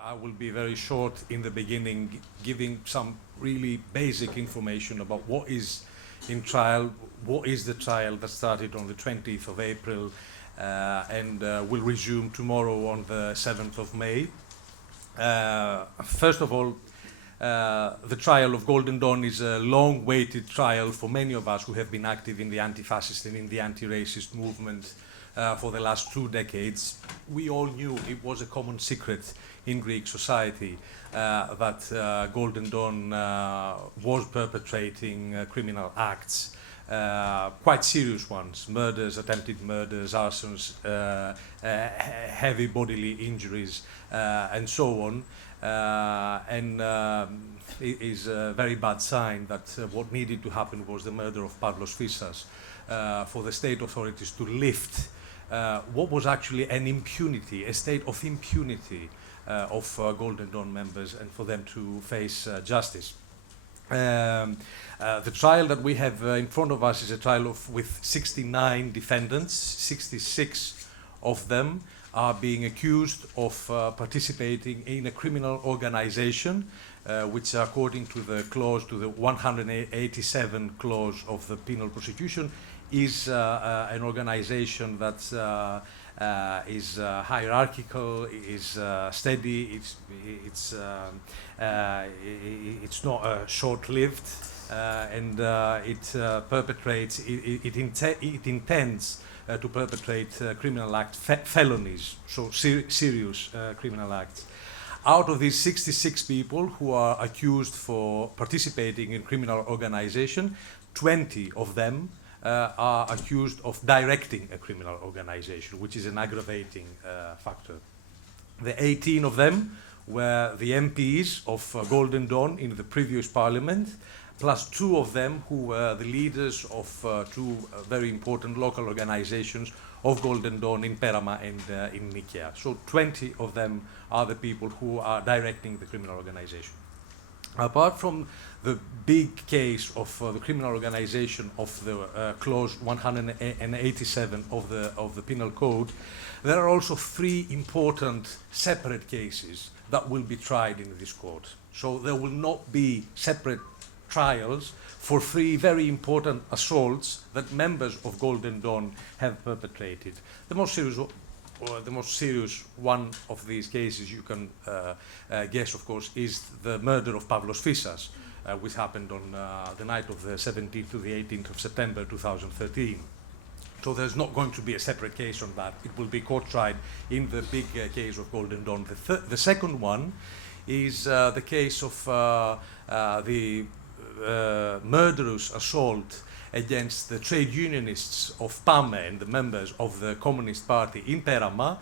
I will be very short in the beginning, giving some really basic information about what is in trial, what is the trial that started on the 20th of April and will resume tomorrow on the 7th of May. First of all, the trial of Golden Dawn is a long-awaited trial for many of us who have been active in the anti-fascist and in the anti-racist movement for the last 2 decades. We all knew it was a common secret in Greek society that Golden Dawn was perpetrating criminal acts, quite serious ones: murders, attempted murders, arsons, heavy bodily injuries, and so on. It is a very bad sign that what needed to happen was the murder of Pavlos Fissas for the state authorities to lift what was actually an impunity, a state of impunity of Golden Dawn members, and for them to face justice. The trial that we have in front of us is a trial with 69 defendants. 66 of them are being accused of participating in a criminal organization, which according to the clause, to the 187 clause of the penal prosecution, is an organization that is hierarchical, is steady, it's not short-lived, and it perpetrates, it intends to perpetrate criminal acts, felonies, so serious criminal acts. Out of these 66 people who are accused for participating in criminal organization, 20 of them are accused of directing a criminal organization, which is an aggravating factor. The 18 of them were the MPs of Golden Dawn in the previous parliament, plus 2 of them who were the leaders of 2 very important local organizations of Golden Dawn in Perama and in Nikia. So 20 of them are the people who are directing the criminal organization. Apart from the big case of the criminal organization of the clause 187 of the penal code, there are also 3 important separate cases that will be tried in this court. So there will not be separate trials for 3 very important assaults that members of Golden Dawn have perpetrated. The most serious one of these cases, you can guess, of course, is the murder of Pavlos Fissas, which happened on the night of the 17th to the 18th of September 2013. So there's not going to be a separate case on that. It will be court-tried in the big case of Golden Dawn. The second one is the case of the murderous assault against the trade unionists of PAME and the members of the Communist Party in Perama,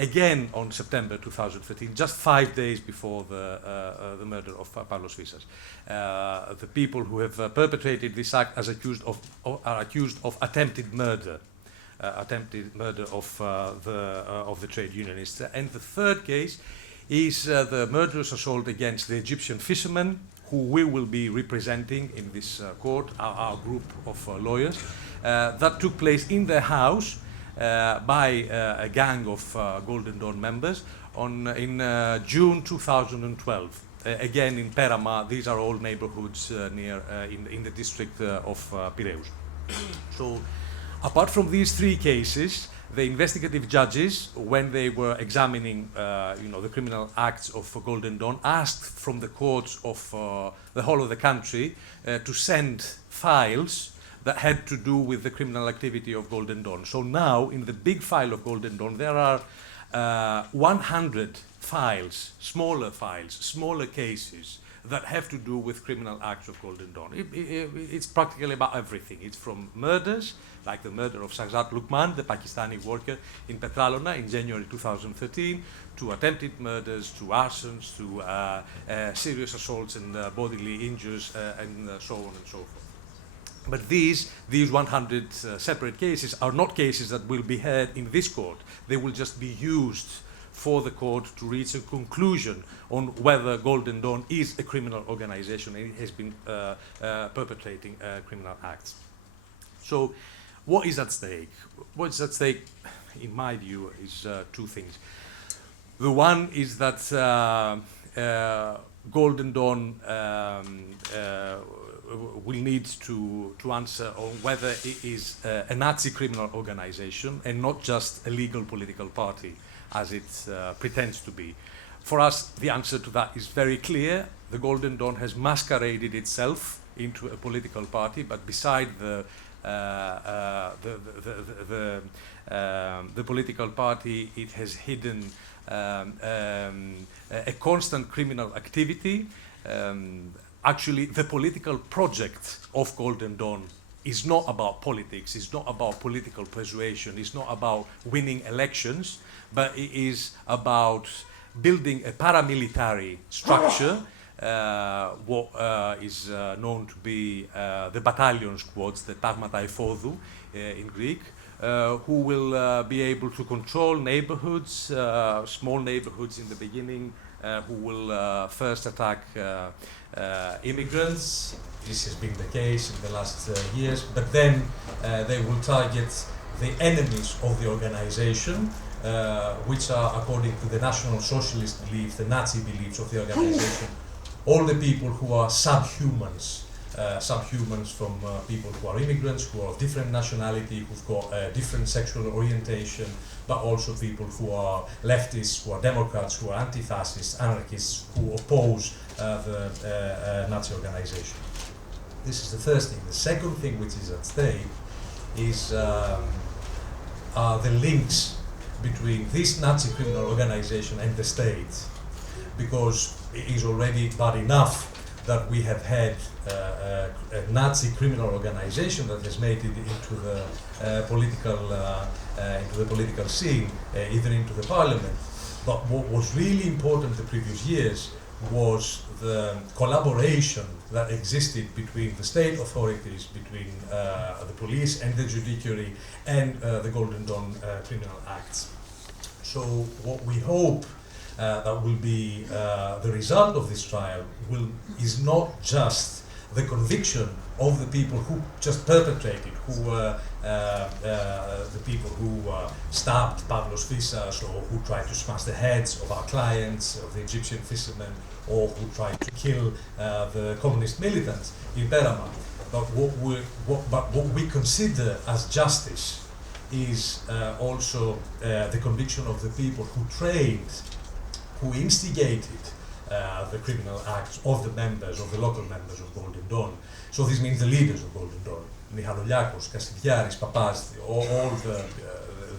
again on September 2013, just 5 days before the murder of Pavlos Fissas. The people who have perpetrated this act are accused of attempted murder of the trade unionists. And the third case is the murderous assault against the Egyptian fishermen, who we will be representing in this court, our group of lawyers, that took place in their house by a gang of Golden Dawn members in June 2012. Again in Perama. These are all neighborhoods near in the district of Piraeus. So, apart from these 3 cases, the investigative judges, when they were examining the criminal acts of Golden Dawn, asked from the courts of the whole of the country to send files that had to do with the criminal activity of Golden Dawn. So now, in the big file of Golden Dawn, there are 100 files, smaller cases that have to do with criminal acts of Golden Dawn. It's practically about everything. It's from murders, like the murder of Shahzad Lukman, the Pakistani worker in Petralona in January 2013, to attempted murders, to arsons, to serious assaults and bodily injuries, and so on and so forth. But these 100 separate cases are not cases that will be heard in this court. They will just be used for the court to reach a conclusion on whether Golden Dawn is a criminal organization and it has been perpetrating criminal acts. So, what is at stake? What's at stake, in my view, is 2 things. The one is that Golden Dawn will need to answer on whether it is a Nazi criminal organization and not just a legal political party, as it pretends to be. For us, the answer to that is very clear. The Golden Dawn has masqueraded itself into a political party, but beside the political party, it has hidden a constant criminal activity. Actually, the political project of Golden Dawn is not about politics, it's not about political persuasion, it's not about winning elections, but it is about building a paramilitary structure, what is known to be the battalion squads, the tagmata ephodou in Greek, who will be able to control neighborhoods, small neighborhoods in the beginning, who will first attack immigrants. This has been the case in the last years, but then they will target the enemies of the organization, which are, according to the National Socialist beliefs, the Nazi beliefs of the organization, all the people who are subhumans, subhumans from people who are immigrants, who are of different nationality, who've got different sexual orientation, but also people who are leftists, who are Democrats, who are anti-fascists, anarchists, who oppose the Nazi organization. This is the first thing. The second thing which is at stake is are the links between this Nazi criminal organization and the state, because it is already bad enough that we have had a Nazi criminal organization that has made it into the political scene, even into the parliament. But what was really important the previous years was the collaboration that existed between the state authorities, between the police and the judiciary, and the Golden Dawn criminal acts. So what we hope that will be the result of this trial is not just the conviction of the people who just perpetrated, who were the people who stabbed Pavlos Fissas, or who tried to smash the heads of our clients, of the Egyptian fishermen, or who tried to kill the communist militants in Perama. But what we consider as justice is also the conviction of the people who trained, who instigated the criminal acts of the members, of the local members of Golden Dawn. So this means the leaders of Golden Dawn, Michalogliakos, Kassidiaris, Papas, all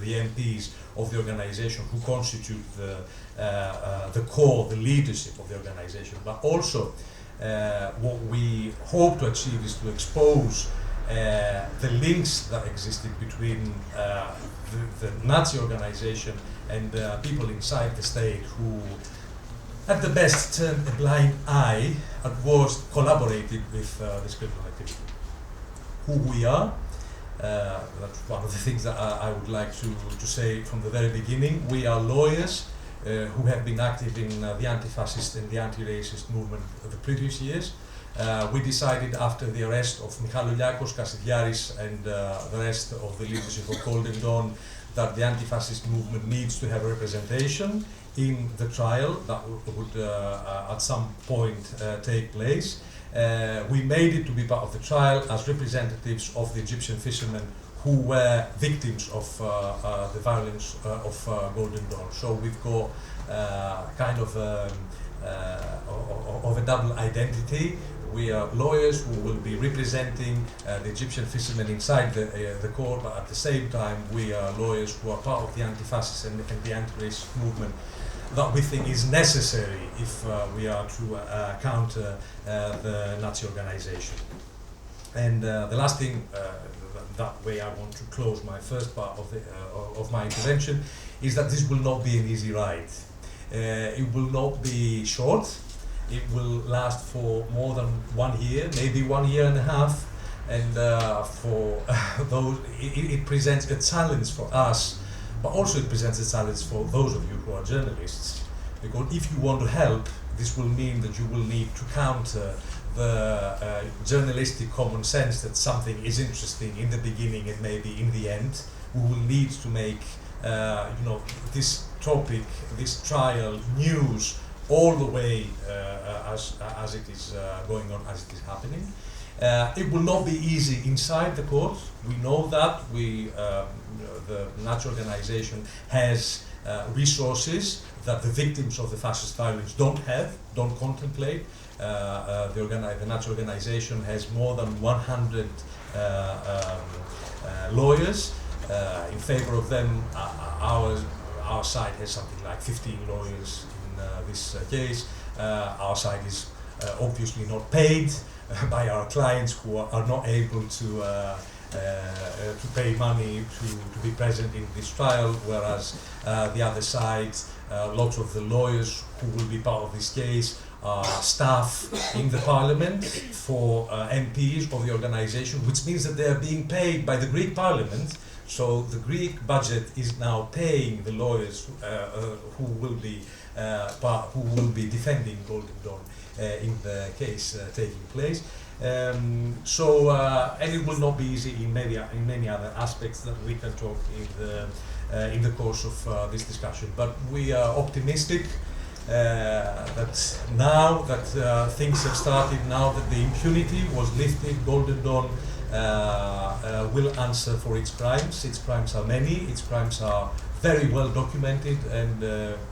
the MPs of the organization who constitute the core, the leadership of the organization. But also what we hope to achieve is to expose the links that existed between the Nazi organization and people inside the state who, at the best, turned a blind eye, at worst collaborated with this criminal activity. Who we are, that's one of the things that I would like to say from the very beginning. We are lawyers who have been active in the anti-fascist and the anti-racist movement of the previous years. We decided after the arrest of Michalogliakos, Kassidiaris, and the rest of the leadership of Golden Dawn that the anti-fascist movement needs to have representation in the trial that would at some point take place. We made it to be part of the trial as representatives of the Egyptian fishermen who were victims of the violence of Golden Dawn. So we've got kind of a double identity. We are lawyers who will be representing the Egyptian fishermen inside the court, but at the same time we are lawyers who are part of the anti-fascist and the anti-racist movement that we think is necessary if we are to counter the Nazi organization. And the last thing, that way I want to close my first part of my intervention, is that this will not be an easy ride. It will not be short. It will last for more than 1 year, maybe 1 year and a half, and for those, it presents a challenge for us, but also it presents a challenge for those of you who are journalists, because if you want to help, this will mean that you will need to counter the journalistic common sense that something is interesting in the beginning and maybe in the end. We will need to make this topic, this trial news all the way as it is going on, as it is happening. It will not be easy inside the court. We know that. The National Organization has resources that the victims of the fascist violence don't have, don't contemplate. The National Organization has more than 100 lawyers in favor of them. Our side has something like 15 lawyers in this case. Our side is obviously not paid by our clients, who are not able to pay money to be present in this trial, whereas the other side, lots of the lawyers who will be part of this case are staff in the parliament for MPs of the organization, which means that they are being paid by the Greek parliament. So the Greek budget is now paying the lawyers who will be defending Golden Dawn in the case taking place. And it will not be easy in many other aspects that we can talk in the course of this discussion. But we are optimistic that now that things have started, now that the impunity was lifted, Golden Dawn will answer for its crimes. Its crimes are many, its crimes are very well documented, and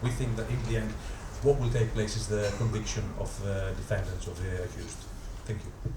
we think that in the end what will take place is the conviction of the defendants, of the accused. Thank you.